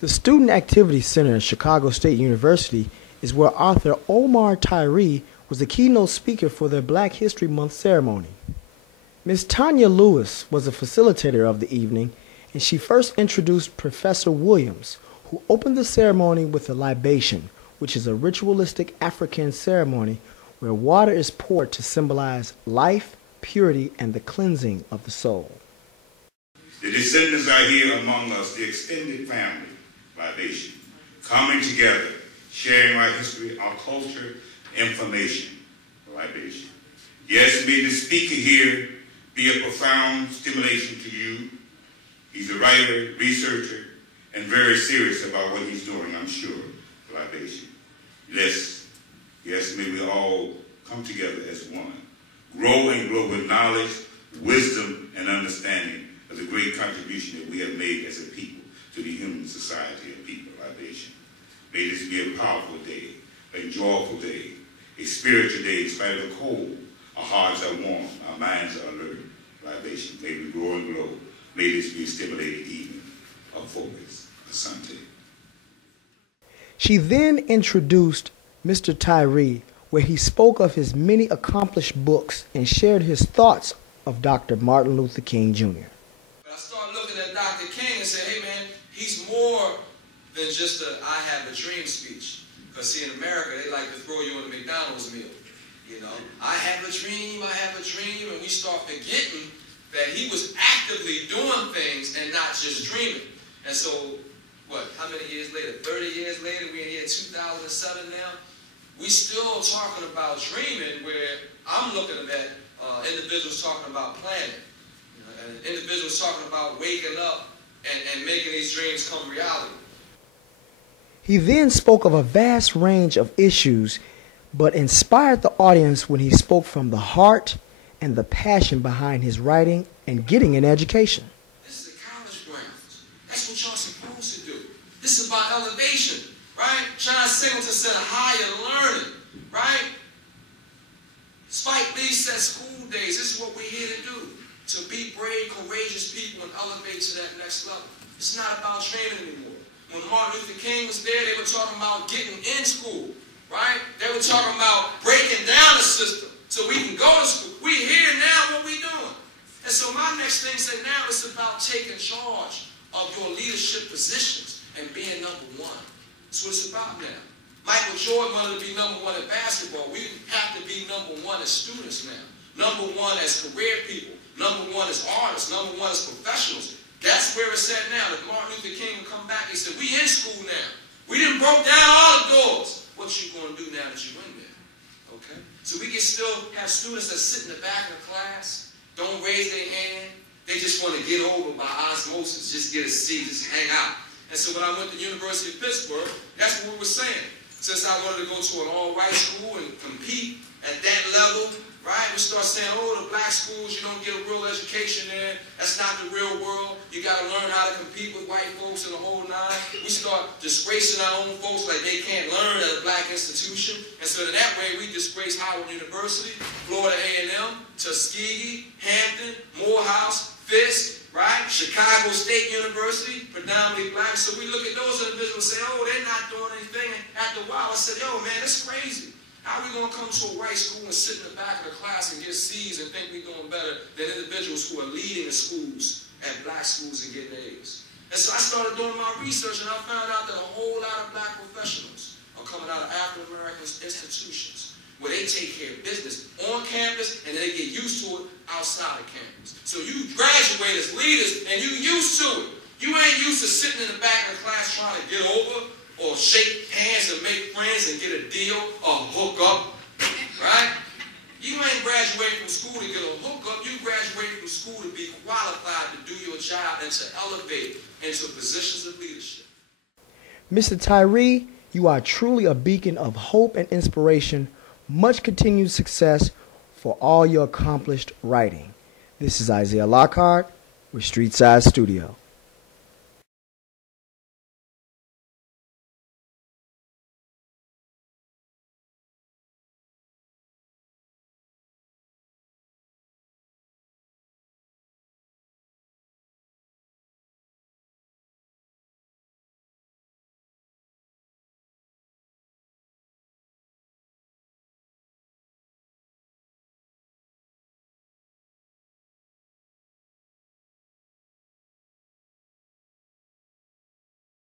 The Student Activity Center at Chicago State University is where author Omar Tyree was the keynote speaker for their Black History Month ceremony. Ms. Tanya Lewis was the facilitator of the evening, and she first introduced Professor Williams, who opened the ceremony with a libation, which is a ritualistic African ceremony where water is poured to symbolize life, purity, and the cleansing of the soul. The descendants are here among us, the extended family libation, coming together, sharing our history, our culture, information, libation. Yes, may the speaker here be a profound stimulation to you. He's a writer, researcher, and very serious about what he's doing, I'm sure, libation. Yes, may we all come together as one, grow and grow with knowledge, wisdom, and understanding of the great contribution that we have made as a people to the human society of people, libation. May this be a powerful day, a joyful day, a spiritual day. In spite of the cold, our hearts are warm, our minds are alert, libation. May we grow and glow. May this be a stimulating evening of focus, asante. She then introduced Mr. Tyree, where he spoke of his many accomplished books and shared his thoughts of Dr. Martin Luther King Jr. I started looking at Dr. King and said, hey man, he's more than just a I have a dream speech. Because see, in America, they like to throw you in a McDonald's meal. You know, I have a dream, and we start forgetting that he was actively doing things and not just dreaming. And so, how many years later? 30 years later, we're in 2007 now. We still talking about dreaming, where I'm looking at individuals talking about planning. And individuals talking about waking up and making these dreams come reality. He then spoke of a vast range of issues, but inspired the audience when he spoke from the heart and the passion behind his writing and getting an education. This is the college grounds. That's what y'all supposed to do. This is about elevation, right? John Singleton said higher learning, right? Spike Lee said school days. This is what we're here to do. To be brave, courageous people and elevate to that next level. It's not about training anymore. When Martin Luther King was there, they were talking about getting in school, right? They were talking about breaking down the system so we can go to school. We're here now, what we doing? And so my next thing said now it's about taking charge of your leadership positions and being number one. That's what it's about now. Michael Jordan wanted to be number one in basketball. We have to be number one as students now. Number one as career people. Number one as artists. Number one as professionals. That's where it's at now. If Martin Luther King would come back, he said, we in school now. We done broke down all the doors. What you going to do now that you in there? Okay? So we can still have students that sit in the back of the class, don't raise their hand. They just want to get over by osmosis, just get a seat, just hang out. And so when I went to the University of Pittsburgh, that's what we were saying. Since I wanted to go to an all-white school and compete at that level, right? We start saying, oh, the black schools, you don't get a real education there. That's not the real world. You got to learn how to compete with white folks and the whole nine. We start disgracing our own folks like they can't learn at a black institution. And so in that way, we disgrace Howard University, Florida A&M, Tuskegee, Hampton, Morehouse, Fisk, right? Chicago State University, predominantly black. So we look at those individuals and say, oh, they're not doing anything. And after a while, I said, yo, man, that's crazy. How are we going to come to a white school and sit in the back of the class and get C's and think we're doing better than individuals who are leading the schools at black schools and getting A's? And so I started doing my research, and I found out that a whole lot of black professionals are coming out of African American institutions where they take care of business on campus and then they get used to it outside of campus. So you graduate as leaders and you used to it. You ain't used to sitting in the back of the class trying to get over or shake hands and make friends and get a deal or hook up, right? You ain't graduating from school to get a hookup. You graduate from school to be qualified to do your job and to elevate into positions of leadership. Mr. Tyree, you are truly a beacon of hope and inspiration. Much continued success for all your accomplished writing. This is Isaiah Lockhart with Streetside Studio.